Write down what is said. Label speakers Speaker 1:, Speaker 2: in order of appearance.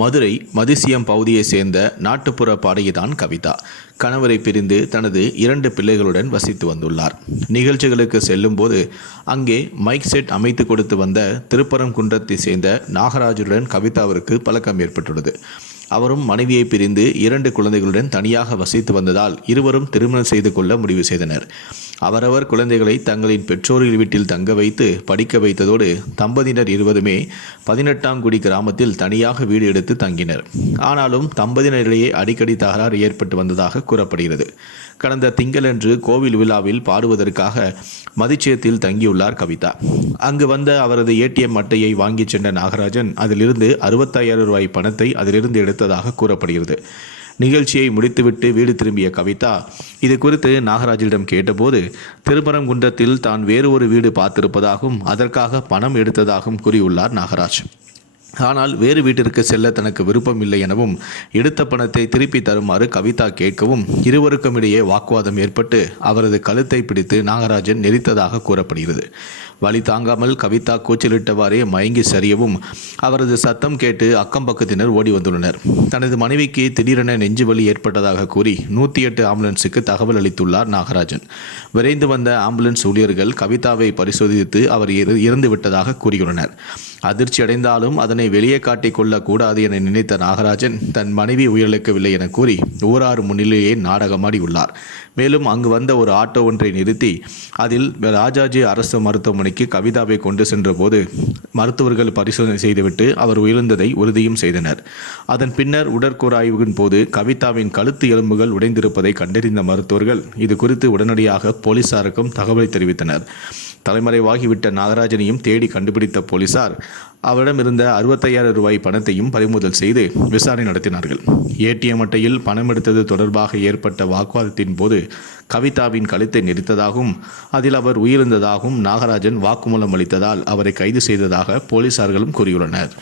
Speaker 1: மதுரை மதிசியம் பகுதியைச் சேர்ந்த நாட்டுப்புற பாடகிதான் கவிதா. கணவரை பிரிந்து தனது இரண்டு பிள்ளைகளுடன் வசித்து வந்துள்ளார். நிகழ்ச்சிகளுக்கு செல்லும்போது அங்கே மைக் செட் அமைத்து கொடுத்து வந்த திருப்பரங்குன்றத்தை சேர்ந்த நாகராஜுடன் கவிதாவிற்கு பழக்கம் ஏற்பட்டுள்ளது. அவரும் மனைவியை பிரிந்து இரண்டு குழந்தைகளுடன் தனியாக வசித்து வந்ததால் இருவரும் திருமணம் செய்து கொள்ள முடிவு செய்தனர். அவரவர் குழந்தைகளை தங்களின் பெற்றோர்கள் வீட்டில் தங்க வைத்து படிக்க வைத்ததோடு தம்பதியினர் இருவருமே பதினெட்டாங்குடி கிராமத்தில் தனியாக வீடு எடுத்து தங்கினர். ஆனாலும் தம்பதியினரிடையே அடிக்கடி தகராறு ஏற்பட்டு வந்ததாக கூறப்படுகிறது. கடந்த திங்களன்று கோவில் விழாவில் பாடுவதற்காக மதிச்சயத்தில் தங்கியுள்ளார் கவிதா. அங்கு வந்த அவரது ஏடிஎம் அட்டையை வாங்கிச் சென்ற நாகராஜன் அதிலிருந்து அறுபத்தாயிரம் ரூபாய் பணத்தை அதிலிருந்து எடுத்ததாக கூறப்படுகிறது. நிகழ்ச்சியை முடித்துவிட்டு வீடு திரும்பிய கவிதா இது குறித்து நாகராஜிடம் கேட்டபோது திருப்பரங்குன்றத்தில் தான் வேறு ஒரு வீடு பார்த்திருப்பதாகவும் அதற்காக பணம் எடுத்ததாகவும் கூறியுள்ளார் நாகராஜ். ஆனால் வேறு வீட்டிற்கு செல்ல தனக்கு விருப்பம் இல்லை எனவும் எடுத்த பணத்தை திருப்பி தருமாறு கவிதா கேட்கவும் இருவருக்கும் இடையே வாக்குவாதம் ஏற்பட்டு அவரது கழுத்தை பிடித்து நாகராஜன் நெரித்ததாக கூறப்படுகிறது. வழி தாங்காமல் கவிதா கூச்சலிட்டவாறே மயங்கி சரியவும் அவரது சத்தம் கேட்டு அக்கம் பக்கத்தினர் ஓடி வந்துள்ளனர். தனது மனைவிக்கு திடீரென நெஞ்சு வலி ஏற்பட்டதாக கூறி நூற்றி எட்டு ஆம்புலன்ஸுக்கு தகவல் அளித்துள்ளார் நாகராஜன். விரைந்து வந்த ஆம்புலன்ஸ் ஊழியர்கள் கவிதாவை பரிசோதித்து அவர் இற- இறந்து விட்டதாக கூறியுள்ளனர். அதிர்ச்சி அடைந்தாலும் அதனை வெளியே காட்டிக் கொள்ளக்கூடாது என நினைத்த நாகராஜன் தன் மனைவி உயிரிழக்கவில்லை என கூறி ஊரார் முன்னிலேயே நாடகமாடியுள்ளார். மேலும் அங்கு வந்த ஒரு ஆட்டோ ஒன்றை நிறுத்தி அதில் ராஜாஜி அரசு மருத்துவமனைக்கு கவிதாவை கொண்டு சென்றபோது மருத்துவர்கள் பரிசோதனை செய்துவிட்டு அவர் உயிர்ந்ததை உறுதியும் செய்தனர். அதன் பின்னர் உடற்கூறாய்வின் போது கவிதாவின் கழுத்து எலும்புகள் உடைந்திருப்பதை கண்டறிந்த மருத்துவர்கள் இது குறித்து உடனடியாக போலீசாருக்கும் தகவலை தெரிவித்தனர். தலைமறைவாகிவிட்ட நாகராஜனையும் தேடி கண்டுபிடித்த போலீசார் அவரிடம் இருந்த அறுபத்தையாயிரம் ரூபாய் பணத்தையும் பறிமுதல் செய்து விசாரணை நடத்தினார்கள். ஏடிஎம் அட்டையில் பணம் எடுத்தது தொடர்பாக ஏற்பட்ட வாக்குவாதத்தின் போது கவிதாவின் கழுத்தை நெரித்ததாகவும் அதில் அவர் உயிரிழந்ததாகவும் நாகராஜன் வாக்குமூலம் அளித்ததால் அவரை கைது செய்ததாக போலீசார்களும் கூறியுள்ளனர்.